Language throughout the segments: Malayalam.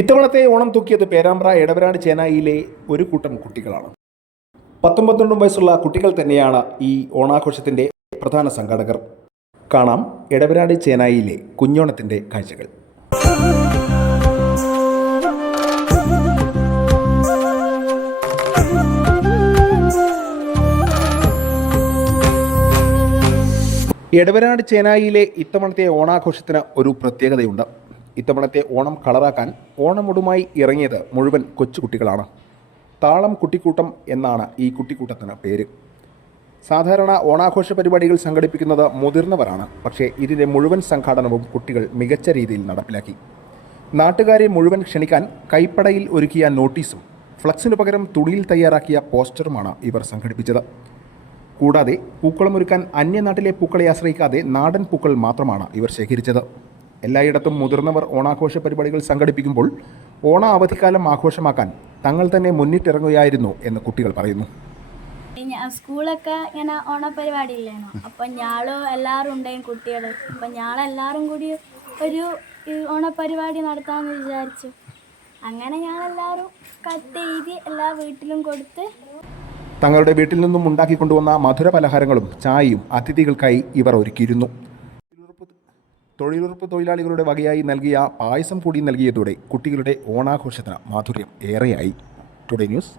ഇത്തവണത്തെ ഓണം തൂക്കിയത് പേരാമ്പ്ര എടവരാട് ചേനായിയിലെ ഒരു കൂട്ടം കുട്ടികളാണ്. പത്തൊമ്പത്തൊണ്ടും വയസ്സുള്ള കുട്ടികൾ തന്നെയാണ് ഈ ഓണാഘോഷത്തിന്റെ പ്രധാന സംഘാടകർ. കാണാം എടവരാട് ചേനായിയിലെ കുഞ്ഞോണത്തിന്റെ കാഴ്ചകൾ. എടവരാട് ചേനായിയിലെ ഇത്തവണത്തെ ഓണാഘോഷത്തിന് ഒരു പ്രത്യേകതയുണ്ട്. ഇത്തവണത്തെ ഓണം കളറാക്കാൻ ഓണമുടുമായി ഇറങ്ങിയത് മുഴുവൻ കൊച്ചുകുട്ടികളാണ്. താളം കുട്ടിക്കൂട്ടം എന്നാണ് ഈ കുട്ടിക്കൂട്ടത്തിന് പേര്. സാധാരണ ഓണാഘോഷ പരിപാടികൾ സംഘടിപ്പിക്കുന്നത് മുതിർന്നവരാണ്. പക്ഷേ ഇതിന്റെ മുഴുവൻ സംഘാടനവും കുട്ടികൾ മികച്ച രീതിയിൽ നടപ്പിലാക്കി. നാട്ടുകാരെ മുഴുവൻ ക്ഷണിക്കാൻ കൈപ്പടയിൽ ഒരുക്കിയ നോട്ടീസും ഫ്ലക്സിനു പകരം തുണിയിൽ തയ്യാറാക്കിയ പോസ്റ്ററുമാണ് ഇവർ സംഘടിപ്പിച്ചത്. കൂടാതെ പൂക്കളമൊരുക്കാൻ അന്യനാട്ടിലെ പൂക്കളെ ആശ്രയിക്കാതെ നാടൻ പൂക്കൾ മാത്രമാണ് ഇവർ ശേഖരിച്ചത്. എല്ലായിടത്തും മുതിർന്നവർ ഓണാഘോഷ പരിപാടികൾ സംഘടിപ്പിക്കുമ്പോൾ ഓണ അവധിക്കാലം ആഘോഷമാക്കാൻ തങ്ങൾ തന്നെ മുന്നിട്ടിറങ്ങുകയായിരുന്നു എന്ന് കുട്ടികൾ പറയുന്നു. സ്കൂളൊക്കെ ഇങ്ങനെ ഓണപരിപാടി ഇല്ലേനോ അപ്പം ഞാളും എല്ലാവരും ഉണ്ടായും കുട്ടികൾ അപ്പം ഞാളെല്ലാവരും കൂടി ഒരു ഓണപരിപാടി നടത്താമെന്ന് വിചാരിച്ചു. അങ്ങനെ ഞങ്ങളെല്ലാവരും കത്ത് എഴുതി എല്ലാ വീട്ടിലും കൊടുത്ത് തങ്ങളുടെ വീട്ടിൽ നിന്നും ഉണ്ടാക്കിക്കൊണ്ടുവന്ന മധുര പലഹാരങ്ങളും ചായയും അതിഥികൾക്കായി ഇവർ ഒരുക്കിയിരുന്നു. തൊഴിലുറപ്പ് തൊഴിലാളികളുടെ വകയായി നൽകിയ പായസം കൂടി നൽകിയതോടെ കുട്ടികളുടെ ഓണാഘോഷത്തിന് മാധുര്യം ഏറെയായി. ടുഡേ ന്യൂസ്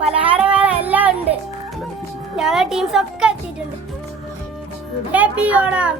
പലഹാരവേള എല്ലാം ഉണ്ട്. ഞങ്ങളുടെ ടീംസ് ഒക്കെ എത്തിയിട്ടുണ്ട്. ഹാപ്പി ഓണം.